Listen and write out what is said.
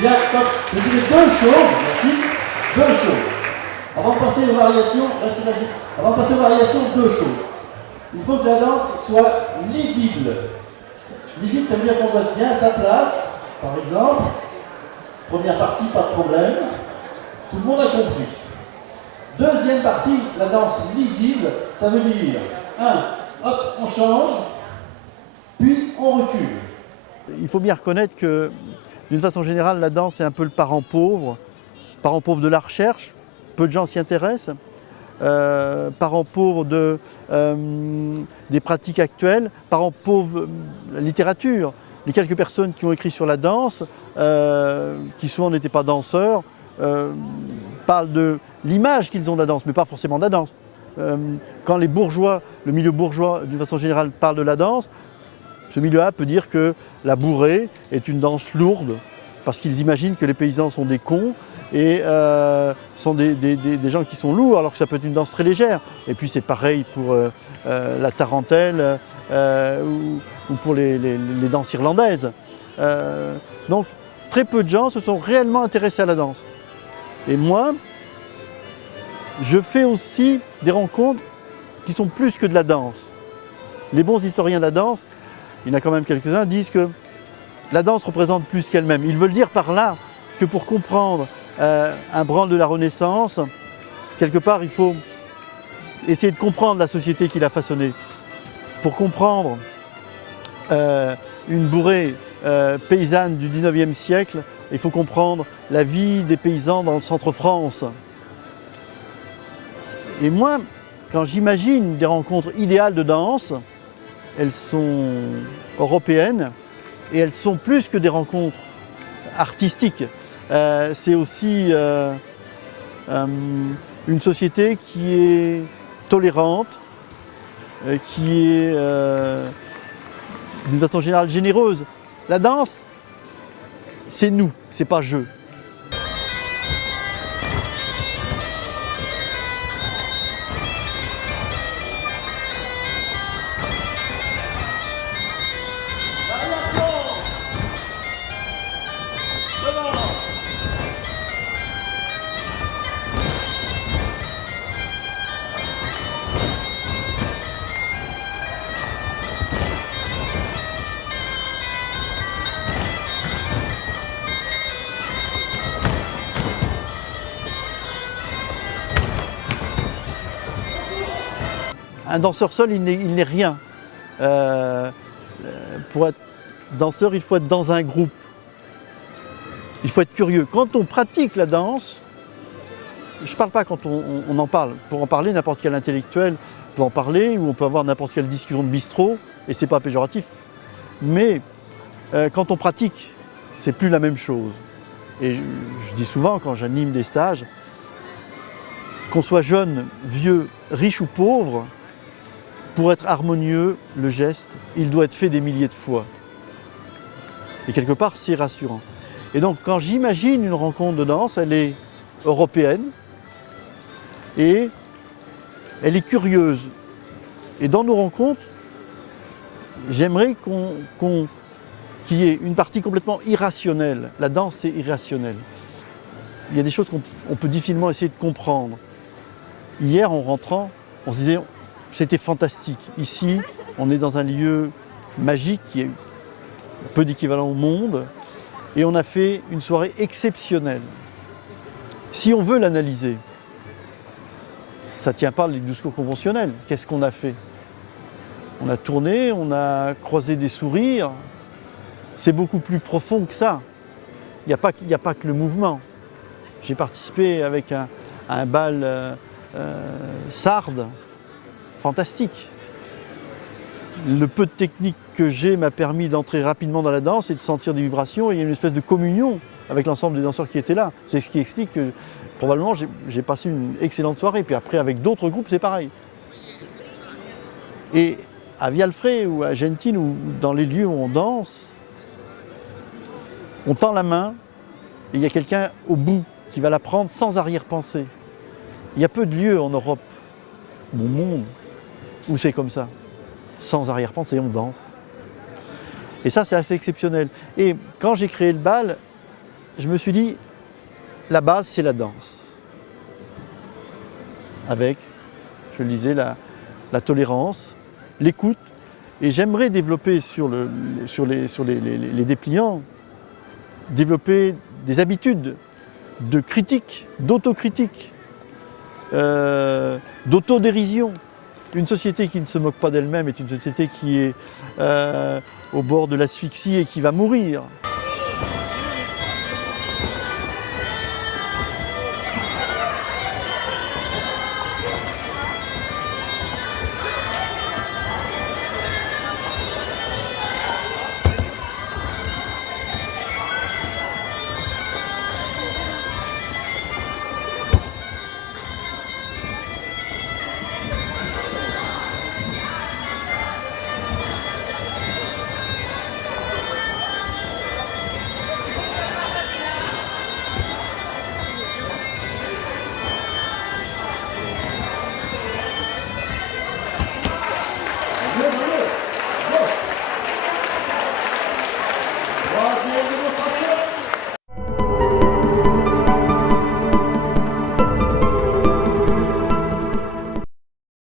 Bien, top. Je dirais deux choses, merci. Deux choses. Avant de passer aux variations, restez là. Avant de passer aux variations, deux choses. Il faut que la danse soit lisible. Lisible, ça veut dire qu'on doit être bien à sa place. Par exemple, première partie, pas de problème. Tout le monde a compris. Deuxième partie, la danse lisible, ça veut dire, hop, on change, puis on recule. Il faut bien reconnaître que, d'une façon générale, la danse est un peu le parent pauvre de la recherche. Peu de gens s'y intéressent. Parent pauvre des pratiques actuelles, parent pauvre de la littérature. Les quelques personnes qui ont écrit sur la danse, qui souvent n'étaient pas danseurs, parlent de l'image qu'ils ont de la danse, mais pas forcément de la danse. Quand les bourgeois, le milieu bourgeois d'une façon générale parle de la danse, ce milieu-là peut dire que la bourrée est une danse lourde, parce qu'ils imaginent que les paysans sont des cons et sont des gens qui sont lourds, alors que ça peut être une danse très légère. Et puis c'est pareil pour la tarentelle ou pour les danses irlandaises. Donc très peu de gens se sont réellement intéressés à la danse. Et moi, je fais aussi des rencontres qui sont plus que de la danse. Les bons historiens de la danse, il y en a quand même quelques-uns, disent que la danse représente plus qu'elle-même. Ils veulent dire par là que pour comprendre un branle de la Renaissance, quelque part il faut essayer de comprendre la société qui l'a façonnée. Pour comprendre une bourrée paysanne du 19e siècle, il faut comprendre la vie des paysans dans le centre-France. Et moi, quand j'imagine des rencontres idéales de danse, elles sont européennes et elles sont plus que des rencontres artistiques. C'est aussi une société qui est tolérante, qui est d'une façon générale généreuse. La danse, c'est nous, c'est pas je. Un danseur seul, il n'est rien. Pour être danseur, il faut être dans un groupe. Il faut être curieux. Quand on pratique la danse, je ne parle pas quand on en parle. Pour en parler, n'importe quel intellectuel peut en parler, ou on peut avoir n'importe quelle discussion de bistrot, et ce n'est pas péjoratif. Mais quand on pratique, c'est plus la même chose. Et je dis souvent, quand j'anime des stages, qu'on soit jeune, vieux, riche ou pauvre, pour être harmonieux, le geste, il doit être fait des milliers de fois. Et quelque part, c'est rassurant. Et donc, quand j'imagine une rencontre de danse, elle est européenne et elle est curieuse. Et dans nos rencontres, j'aimerais qu'il y ait une partie complètement irrationnelle. La danse, c'est irrationnel. Il y a des choses qu'on peut difficilement essayer de comprendre. Hier, en rentrant, on se disait, c'était fantastique. Ici, on est dans un lieu magique qui est peu d'équivalent au monde, et on a fait une soirée exceptionnelle. Si on veut l'analyser, ça ne tient pas les discours conventionnels. Qu'est-ce qu'on a fait? On a tourné, on a croisé des sourires. C'est beaucoup plus profond que ça. Il n'y a pas que le mouvement. J'ai participé avec un bal sarde, fantastique. Le peu de technique que j'ai m'a permis d'entrer rapidement dans la danse et de sentir des vibrations, et il y a une espèce de communion avec l'ensemble des danseurs qui étaient là. C'est ce qui explique que probablement j'ai passé une excellente soirée. Puis après avec d'autres groupes c'est pareil. Et à Vialfré ou à Gentine ou dans les lieux où on danse, on tend la main et il y a quelqu'un au bout qui va la prendre sans arrière-pensée. Il y a peu de lieux en Europe, au monde, où c'est comme ça. Sans arrière-pensée, on danse. Et ça, c'est assez exceptionnel. Et quand j'ai créé le bal, je me suis dit, la base, c'est la danse. Avec, je le disais, la tolérance, l'écoute. Et j'aimerais développer sur les dépliants, développer des habitudes de critique, d'autocritique, d'autodérision. Une société qui ne se moque pas d'elle-même est une société qui est au bord de l'asphyxie et qui va mourir.